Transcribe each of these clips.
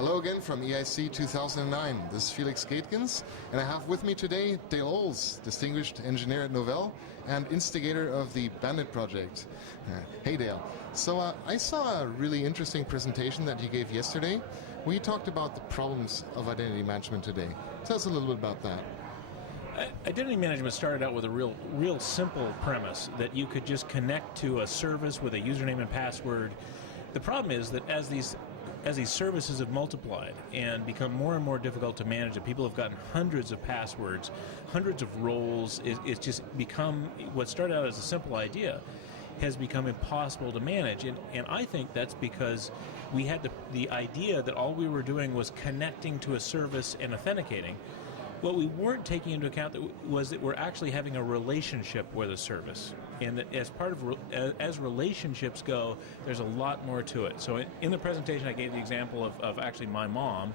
Hello again from EIC 2009. This is Felix Gaehtgens, and I have with me today Dale Oles, distinguished engineer at Novell and instigator of the Bandit project. Hey Dale. So I saw a really interesting presentation that you gave yesterday where you talked about the problems of identity management today. Tell us a little bit about that. Identity management started out with a real simple premise that you could just connect to a service with a username and password. The problem is that as these services have multiplied and become more and more difficult to manage, and people have gotten hundreds of passwords, hundreds of roles, it's just become what started out as a simple idea has become impossible to manage. And I think that's because we had the idea that all we were doing was connecting to a service and authenticating. What we weren't taking into account was that we're actually having a relationship with a service, and that as relationships go, there's a lot more to it. So in the presentation, I gave the example of actually my mom,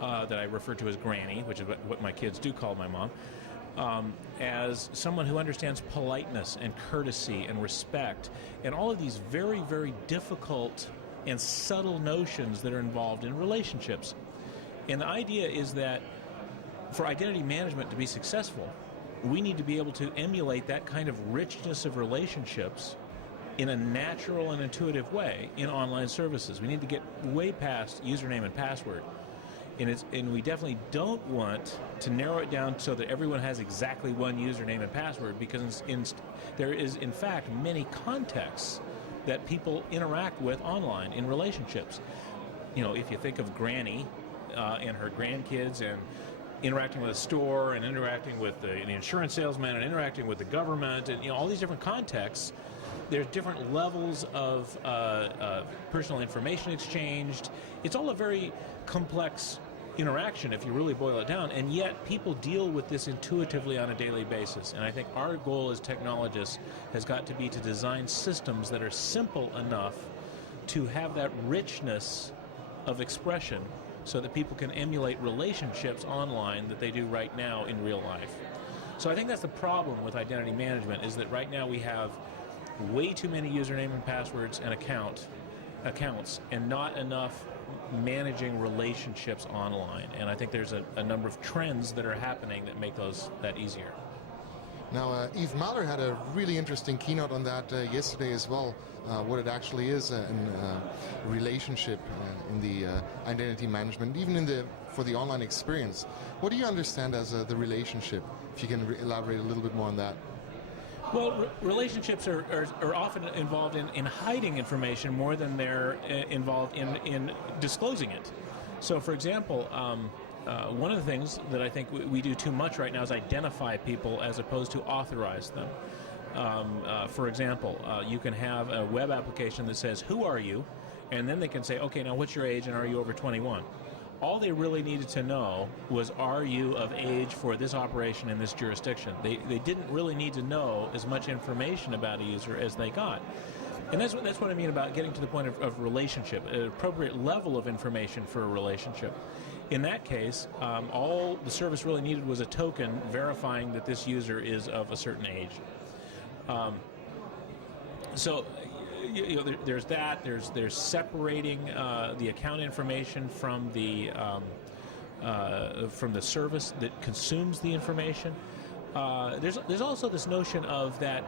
that I refer to as Granny, which is what my kids do call my mom, as someone who understands politeness and courtesy and respect, and all of these very, very difficult and subtle notions that are involved in relationships. And the idea is that for identity management to be successful, we need to be able to emulate that kind of richness of relationships in a natural and intuitive way in online services. We need to get way past username and password. And we definitely don't want to narrow it down so that everyone has exactly one username and password, because there is, in fact, many contexts that people interact with online in relationships. You know, if you think of Granny and her grandkids and interacting with a store and interacting with the insurance salesman and interacting with the government and all these different contexts, there's different levels of personal information exchanged. It's all a very complex interaction if you really boil it down, and yet people deal with this intuitively on a daily basis. And I think our goal as technologists has got to be to design systems that are simple enough to have that richness of expression so that people can emulate relationships online that they do right now in real life. So I think that's the problem with identity management, is that right now we have way too many username and passwords and accounts and not enough managing relationships online. And I think there's a number of trends that are happening that make that easier. Now, Eve Mahler had a really interesting keynote on that yesterday as well, what it actually is in relationship in the identity management, even for the online experience. What do you understand as the relationship? If you can elaborate a little bit more on that. Well, relationships are often involved in hiding information more than they're involved in disclosing it. So, for example, one of the things that I think we do too much right now is identify people as opposed to authorize them. For example, you can have a web application that says, "Who are you?" And then they can say, "Okay, now what's your age and are you over 21?" All they really needed to know was, are you of age for this operation in this jurisdiction? They didn't really need to know as much information about a user as they got. And that's what I mean about getting to the point of relationship, an appropriate level of information for a relationship. In that case, all the service really needed was a token verifying that this user is of a certain age. So there's that. There's separating the account information from the service that consumes the information. There's also this notion of that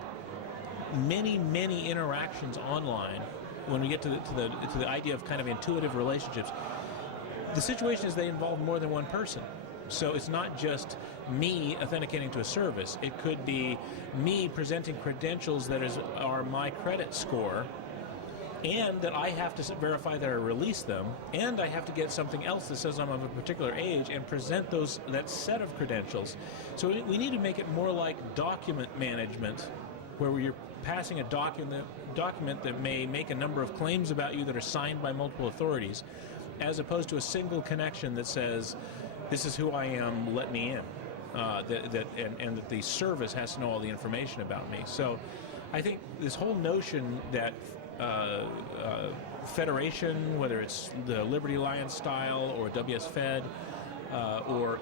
many interactions online. When we get to the idea of kind of intuitive relationships, the situation is they involve more than one person. So it's not just me authenticating to a service. It could be me presenting credentials that are my credit score, and that I have to verify that I release them, and I have to get something else that says I'm of a particular age and present that set of credentials. So we need to make it more like document management, where you're passing a document that may make a number of claims about you that are signed by multiple authorities, as opposed to a single connection that says, "This is who I am, let me in," and that the service has to know all the information about me. So I think this whole notion that federation, whether it's the Liberty Alliance style or WS Fed, or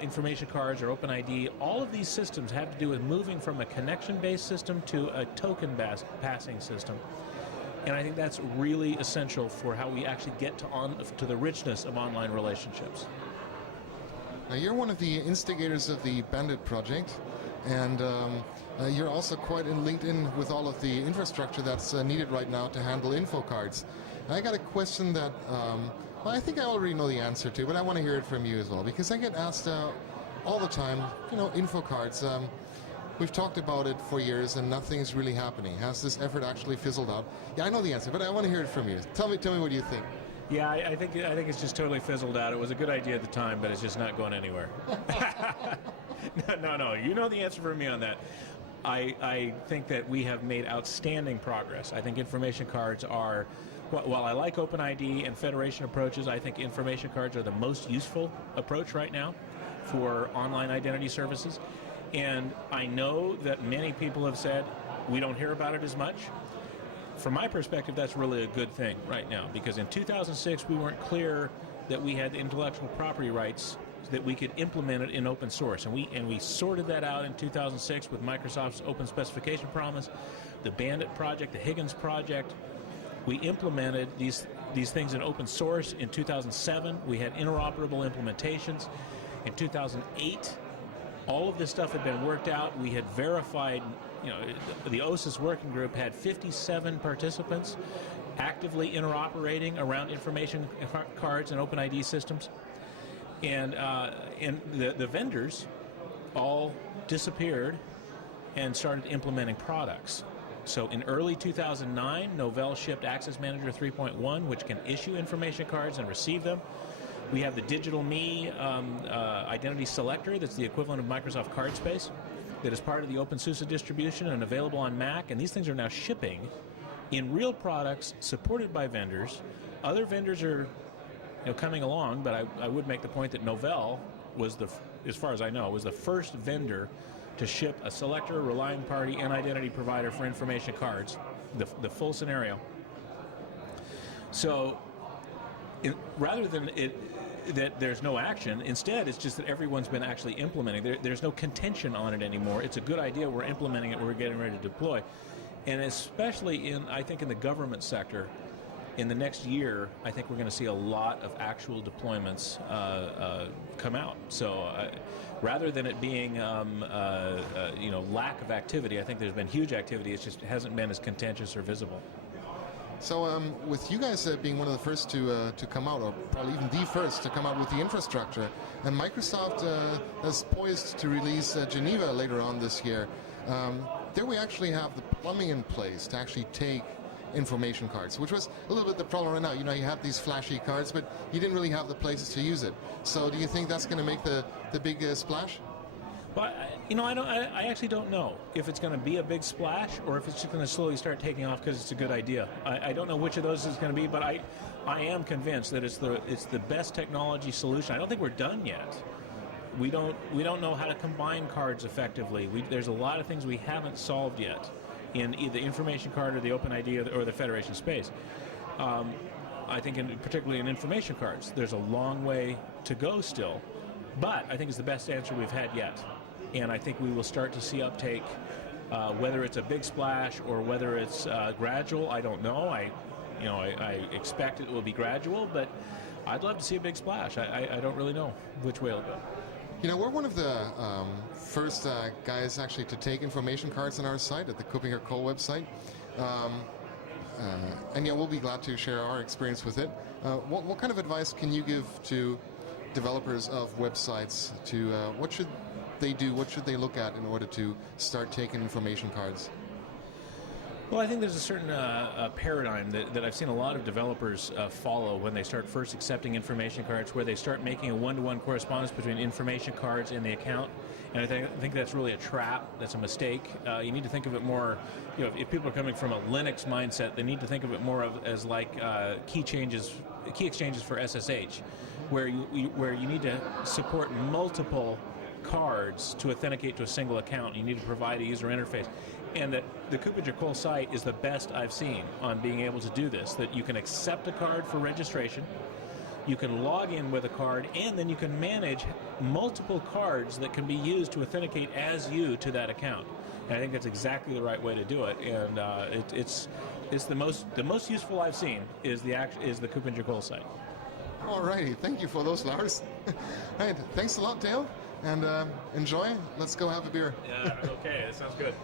information cards or OpenID, all of these systems have to do with moving from a connection-based system to a token-based passing system. And I think that's really essential for how we actually get to the richness of online relationships. Now, you're one of the instigators of the Bandit project, and you're also quite linked in with all of the infrastructure that's needed right now to handle info cards. I got a question that well, I think I already know the answer to, but I want to hear it from you as well, because I get asked all the time, info cards. We've talked about it for years and nothing's really happening. Has this effort actually fizzled out? Yeah, I know the answer, but I want to hear it from you. Tell me what you think. Yeah, I think it's just totally fizzled out. It was a good idea at the time, but it's just not going anywhere. No, you know the answer for me on that. I think that we have made outstanding progress. I think information cards are, while I like OpenID and federation approaches, I think information cards are the most useful approach right now for online identity services. And I know that many people have said we don't hear about it as much. From my perspective, that's really a good thing right now, because in 2006 we weren't clear that we had the intellectual property rights that we could implement it in open source, and we sorted that out in 2006 with Microsoft's open specification promise, the Bandit project, the Gaehtgens project. We implemented these things in open source in 2007. We had interoperable implementations. In 2008, all of this stuff had been worked out. We had verified, the OSIS working group had 57 participants actively interoperating around information cards and OpenID systems. And the vendors all disappeared and started implementing products. So in early 2009, Novell shipped Access Manager 3.1, which can issue information cards and receive them. We have the Digital Me identity selector that's the equivalent of Microsoft CardSpace that is part of the OpenSUSE distribution and available on Mac. And these things are now shipping in real products supported by vendors. Other vendors are coming along, but I would make the point that Novell was as far as I know, was the first vendor to ship a selector, relying party, and identity provider for information cards, the full scenario. So rather than that there's no action, instead it's just that everyone's been actually implementing. There's no contention on it anymore. It's a good idea, we're implementing it, we're getting ready to deploy. And especially I think in the government sector, in the next year, I think we're going to see a lot of actual deployments come out. So rather than it being lack of activity, I think there's been huge activity. It just hasn't been as contentious or visible. So with you guys being one of the first to come out, or probably even the first to come out with the infrastructure, and Microsoft is poised to release Geneva later on this year, there we actually have the plumbing in place to actually take information cards, which was a little bit the problem right now. You have these flashy cards, but you didn't really have the places to use it. So do you think that's going to make the big splash? Well, I actually don't know if it's going to be a big splash or if it's just going to slowly start taking off because it's a good idea. I don't know which of those is going to be, but I am convinced that it's the best technology solution. I don't think we're done yet. We don't know how to combine cards effectively. There's a lot of things we haven't solved yet in either the information card or the OpenID or the Federation space. I think particularly in information cards, there's a long way to go still, but I think it's the best answer we've had yet. And I think we will start to see uptake, whether it's a big splash or whether it's gradual. I don't know. I expect it will be gradual, but I'd love to see a big splash. I don't really know which way it'll go. We're one of the first guys actually to take information cards on our site at the Kuppinger Kohl website. And we'll be glad to share our experience with it. What kind of advice can you give to developers of websites to what should they do, what should they look at in order to start taking information cards? Well, I think there's a certain paradigm that I've seen a lot of developers follow when they start first accepting information cards, where they start making a one-to-one correspondence between information cards and the account. And I think that's really a trap. That's a mistake. You need to think of it more, if people are coming from a Linux mindset, they need to think of it more as like key exchanges for SSH, where you need to support multiple cards to authenticate to a single account. You need to provide a user interface. And the Kuppinger Kohl site is the best I've seen on being able to do this, that you can accept a card for registration, you can log in with a card, and then you can manage multiple cards that can be used to authenticate as you to that account. And I think that's exactly the right way to do it. And it's It's the most useful I've seen is the Kuppinger coal site. Alrighty, thank you for those, Lars. Right, thanks a lot, Dale, and enjoy. Let's go have a beer. Yeah, okay, that sounds good.